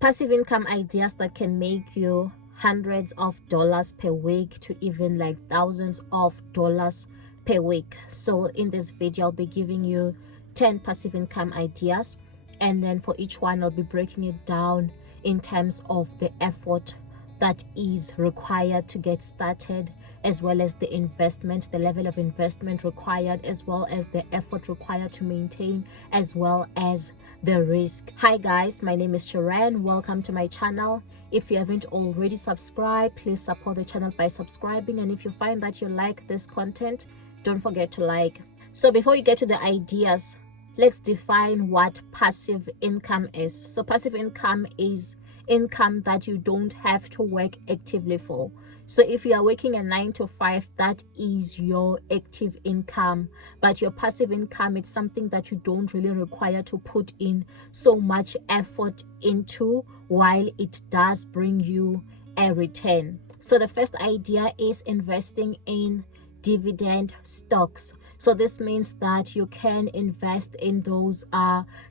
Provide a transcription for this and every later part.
passive income ideas that can make you hundreds of dollars per week to even like thousands of dollars per week. So in this video I'll be giving you 10 passive income ideas, and then for each one I'll be breaking it down in terms of the effort that is required to get started, as well as the investment, the level of investment required, as well as the effort required to maintain, as well as the risk. Hi guys, my name is XIREN. Welcome to my channel. If you haven't already subscribed, please support the channel by subscribing, and if you find that you like this content, don't forget to like. So before we get to the ideas, let's define what passive income is. So passive income is income that you don't have to work actively for. So if you are working a 9 to 5, that is your active income, but your passive income, it's something that you don't really require to put in so much effort into, while it does bring you a return. So the first idea is investing in dividend stocks. So this means that you can invest in those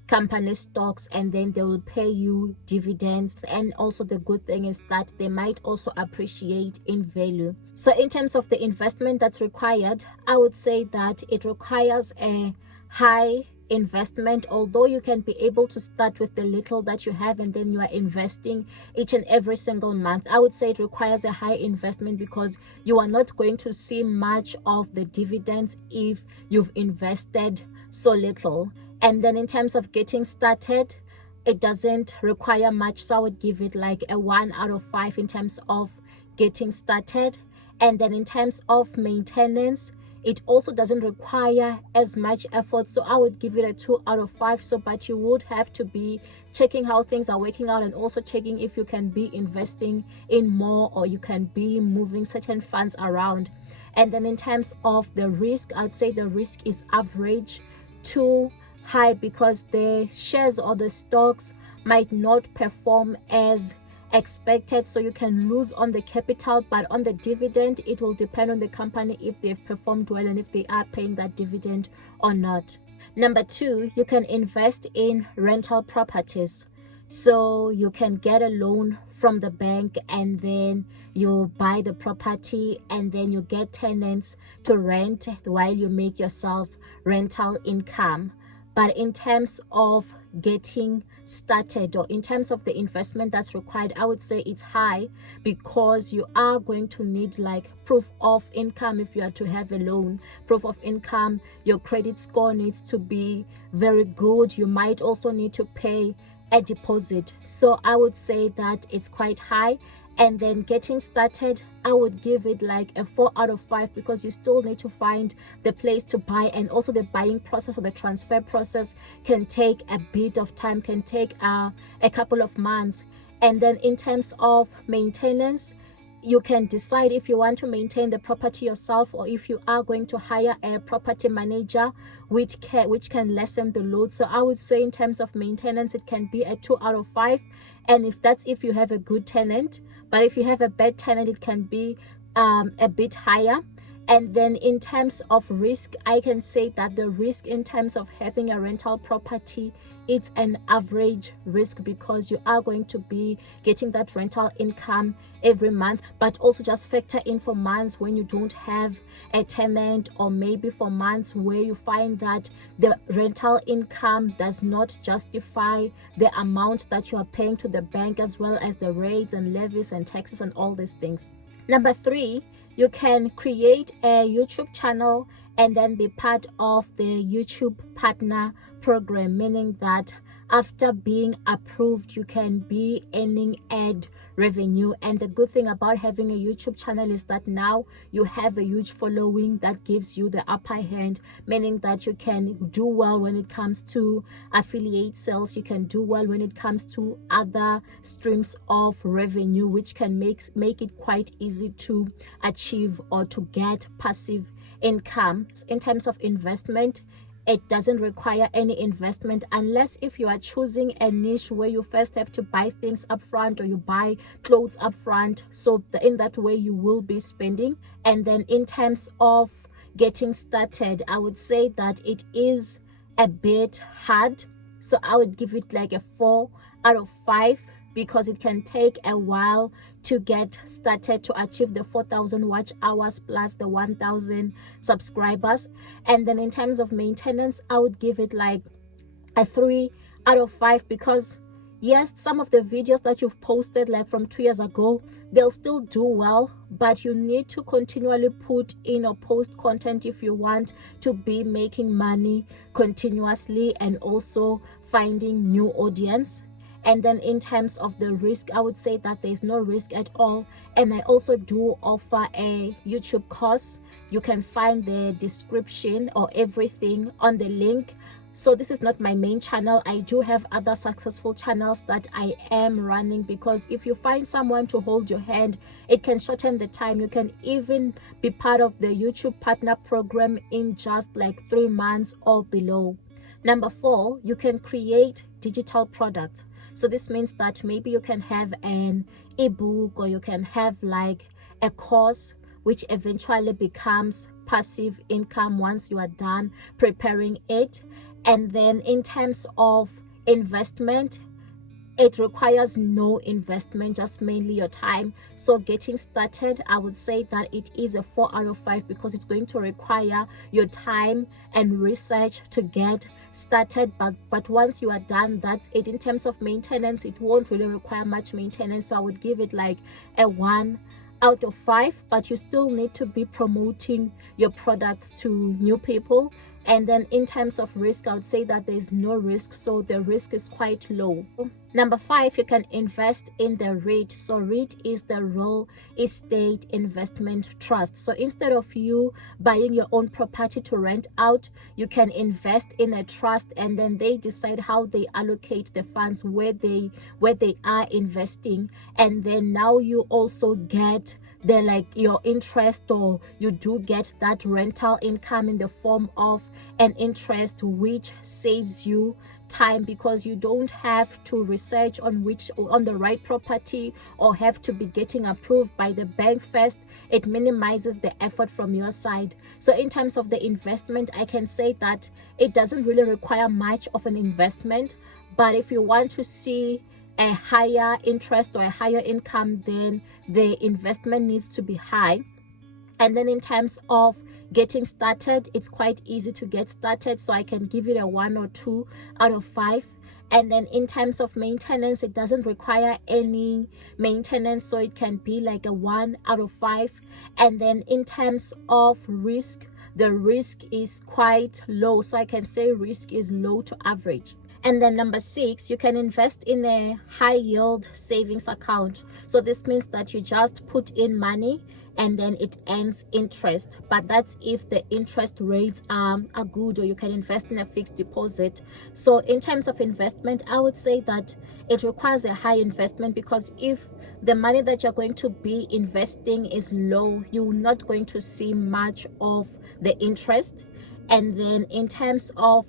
company stocks, and then they will pay you dividends. And also the good thing is that they might also appreciate in value. So in terms of the investment that's required, I would say that it requires a high investment, although you can be able to start with the little that you have and then you are investing each and every single month. I would say it requires a high investment because you are not going to see much of the dividends if you've invested so little. And then in terms of getting started, it doesn't require much, so I would give it like a 1 out of 5 in terms of getting started. And then in terms of maintenance, it also doesn't require as much effort, so I would give it a 2 out of 5. So but you would have to be checking how things are working out, and also checking if you can be investing in more, or you can be moving certain funds around. And then in terms of the risk, I'd say the risk is average to high, because the shares or the stocks might not perform as expected, so you can lose on the capital, but on the dividend it will depend on the company if they've performed well and if they are paying that dividend or not. Number 2, you can invest in rental properties. So you can get a loan from the bank, and then you buy the property, and then you get tenants to rent while you make yourself rental income. But in terms of getting started, or in terms of the investment that's required, I would say it's high, because you are going to need like proof of income if you are to have a loan, proof of income. Your credit score needs to be very good. You might also need to pay a deposit. So I would say that it's quite high. And then getting started, I would give it like a 4 out of 5, because you still need to find the place to buy, and also the buying process or the transfer process can take a bit of time, can take a couple of months. And then in terms of maintenance, you can decide if you want to maintain the property yourself, or if you are going to hire a property manager which can lessen the load. So I would say in terms of maintenance, it can be a 2 out of 5, and if you have a good tenant. But if you have a bad tenant, it can be a bit higher. And then in terms of risk, I can say that the risk in terms of having a rental property, it's an average risk, because you are going to be getting that rental income every month. But also just factor in for months when you don't have a tenant, or maybe for months where you find that the rental income does not justify the amount that you are paying to the bank, as well as the rates and levies and taxes and all these things. Number 3, you can create a YouTube channel and then be part of the YouTube partner program, meaning that after being approved, you can be earning ad revenue. And the good thing about having a YouTube channel is that now you have a huge following that gives you the upper hand, meaning that you can do well when it comes to affiliate sales. You can do well when it comes to other streams of revenue, which can make it quite easy to achieve or to get passive income. In terms of investment, it doesn't require any investment, unless if you are choosing a niche where you first have to buy things up front, or you buy clothes up front. So in that way you will be spending. And then in terms of getting started, I would say that it is a bit hard, so I would give it like a 4 out of 5, because it can take a while to get started to achieve the 4,000 watch hours plus the 1,000 subscribers. And then in terms of maintenance, I would give it like a 3 out of 5, because yes, some of the videos that you've posted like from 2 years ago, they'll still do well, but you need to continually put in or post content if you want to be making money continuously and also finding new audience. And then in terms of the risk, I would say that there's no risk at all. And I also do offer a YouTube course. You can find the description or everything on the link. So this is not my main channel. I do have other successful channels that I am running, because if you find someone to hold your hand, it can shorten the time. You can even be part of the YouTube partner program in just like 3 months or below. Number 4, you can create digital products. So this means that maybe you can have an ebook, or you can have like a course which eventually becomes passive income once you are done preparing it. And then in terms of investment, it requires no investment, just mainly your time. So getting started, I would say that it is a 4 out of 5, because it's going to require your time and research to get started, but once you are done, that's it. In terms of maintenance, it won't really require much maintenance, so I would give it like a 1 out of 5, but you still need to be promoting your products to new people. And then in terms of risk, I would say that there's no risk, so the risk is quite low. Number 5, you can invest in the REIT. So REIT is the Real Estate Investment Trust. So instead of you buying your own property to rent out, you can invest in a trust, and then they decide how they allocate the funds, where they are investing. And then now you also get your interest, or you do get that rental income in the form of an interest, which saves you time, because you don't have to research on the right property, or have to be getting approved by the bank first. It minimizes the effort from your side. So in terms of the investment, I can say that it doesn't really require much of an investment, but if you want to see a higher interest or a higher income, then the investment needs to be high. And then in terms of getting started, it's quite easy to get started, so I can give it a 1 or 2 out of 5. And then in terms of maintenance, it doesn't require any maintenance, so it can be like a 1 out of 5. And then in terms of risk, the risk is quite low, so I can say risk is low to average. And then number 6, you can invest in a high yield savings account. So this means that you just put in money and then it earns interest, but that's if the interest rates are good, or you can invest in a fixed deposit. So in terms of investment, I would say that it requires a high investment, because if the money that you're going to be investing is low, you're not going to see much of the interest. And then in terms of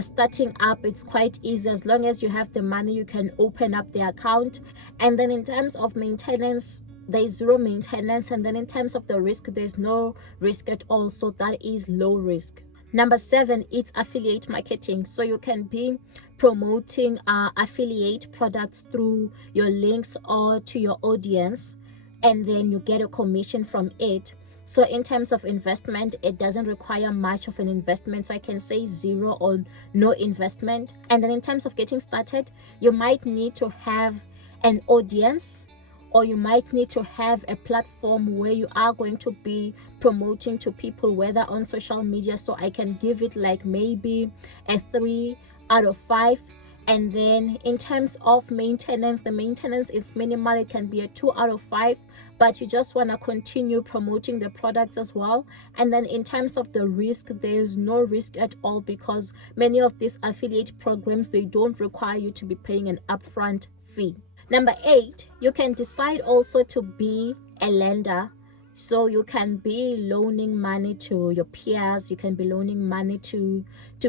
starting up, it's quite easy. As long as you have the money, you can open up the account. And then in terms of maintenance, there's 0 maintenance. And then in terms of the risk, there's no risk at all, so that is low risk. Number 7, it's affiliate marketing. So you can be promoting affiliate products through your links or to your audience, and then you get a commission from it. So in terms of investment, it doesn't require much of an investment, so I can say 0 or no investment. And then in terms of getting started, you might need to have an audience, or you might need to have a platform where you are going to be promoting to people, whether on social media. So I can give it like maybe a 3 out of 5. And then in terms of maintenance, the maintenance is minimal. It can be a 2 out of 5, but you just want to continue promoting the products as well. And then in terms of the risk, there's no risk at all, because many of these affiliate programs, they don't require you to be paying an upfront fee. Number 8, you can decide also to be a lender. So you can be loaning money to your peers, you can be loaning money to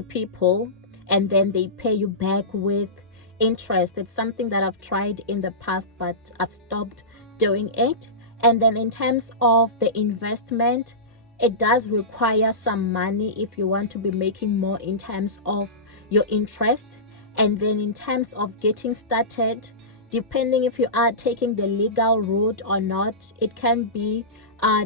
people, and then they pay you back with interest. It's something that I've tried in the past, but I've stopped doing it. And then in terms of the investment, it does require some money if you want to be making more in terms of your interest. And then in terms of getting started, depending if you are taking the legal route or not, it can be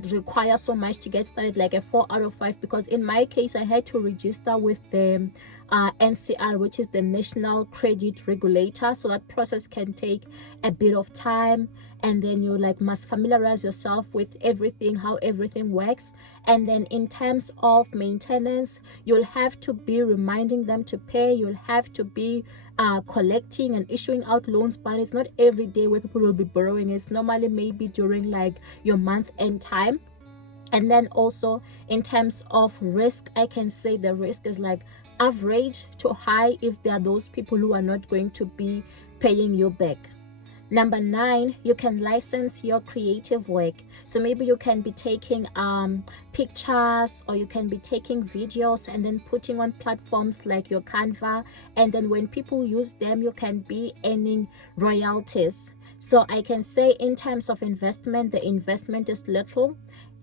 require so much to get started, like a 4 out of 5, because in my case I had to register with the NCR, which is the National Credit Regulator. So that process can take a bit of time, and then you like must familiarize yourself with everything, how everything works. And then in terms of maintenance, you'll have to be reminding them to pay, you'll have to be collecting and issuing out loans, but it's not every day where people will be borrowing. It's normally maybe during like your month end time. And then also in terms of risk, I can say the risk is like average to high if there are those people who are not going to be paying you back. Number 9, you can license your creative work. So maybe you can be taking pictures, or you can be taking videos and then putting on platforms like your Canva, and then when people use them, you can be earning royalties. So I can say in terms of investment, the investment is little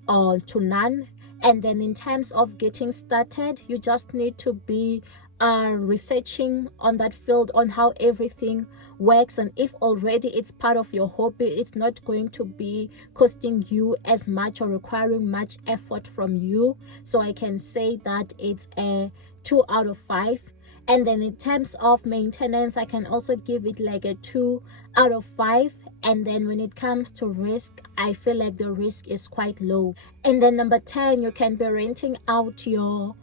or to none. And then in terms of getting started, you just need to be researching on that field, on how everything works. And if already it's part of your hobby, it's not going to be costing you as much or requiring much effort from you. So I can say that it's a 2 out of 5. And then in terms of maintenance, I can also give it like a 2 out of 5. And then when it comes to risk, I feel like the risk is quite low. And then number 10, you can be renting out your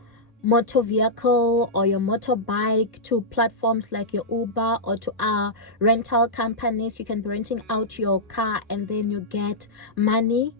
motor vehicle or your motorbike to platforms like your Uber, or to rental companies. You can be renting out your car and then you get money.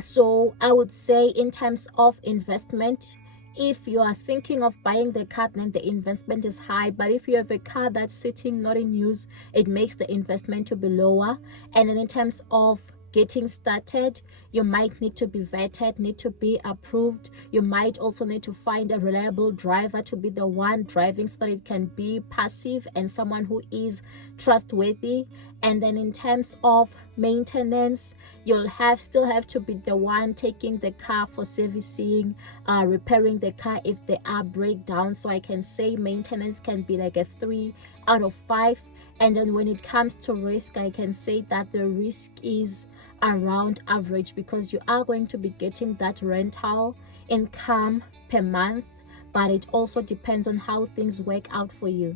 So I would say in terms of investment, if you are thinking of buying the car, then the investment is high. But if you have a car that's sitting not in use, it makes the investment to be lower. And then in terms of getting started, you might need to be vetted, need to be approved. You might also need to find a reliable driver to be the one driving, so that it can be passive and someone who is trustworthy. And then in terms of maintenance, you'll still have to be the one taking the car for servicing, repairing the car if there are breakdowns. So I can say maintenance can be like a 3 out of 5. And then when it comes to risk, I can say that the risk is around average, because you are going to be getting that rental income per month, but it also depends on how things work out for you.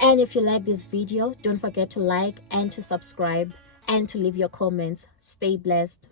And if you like this video, don't forget to like and to subscribe and to leave your comments. Stay blessed.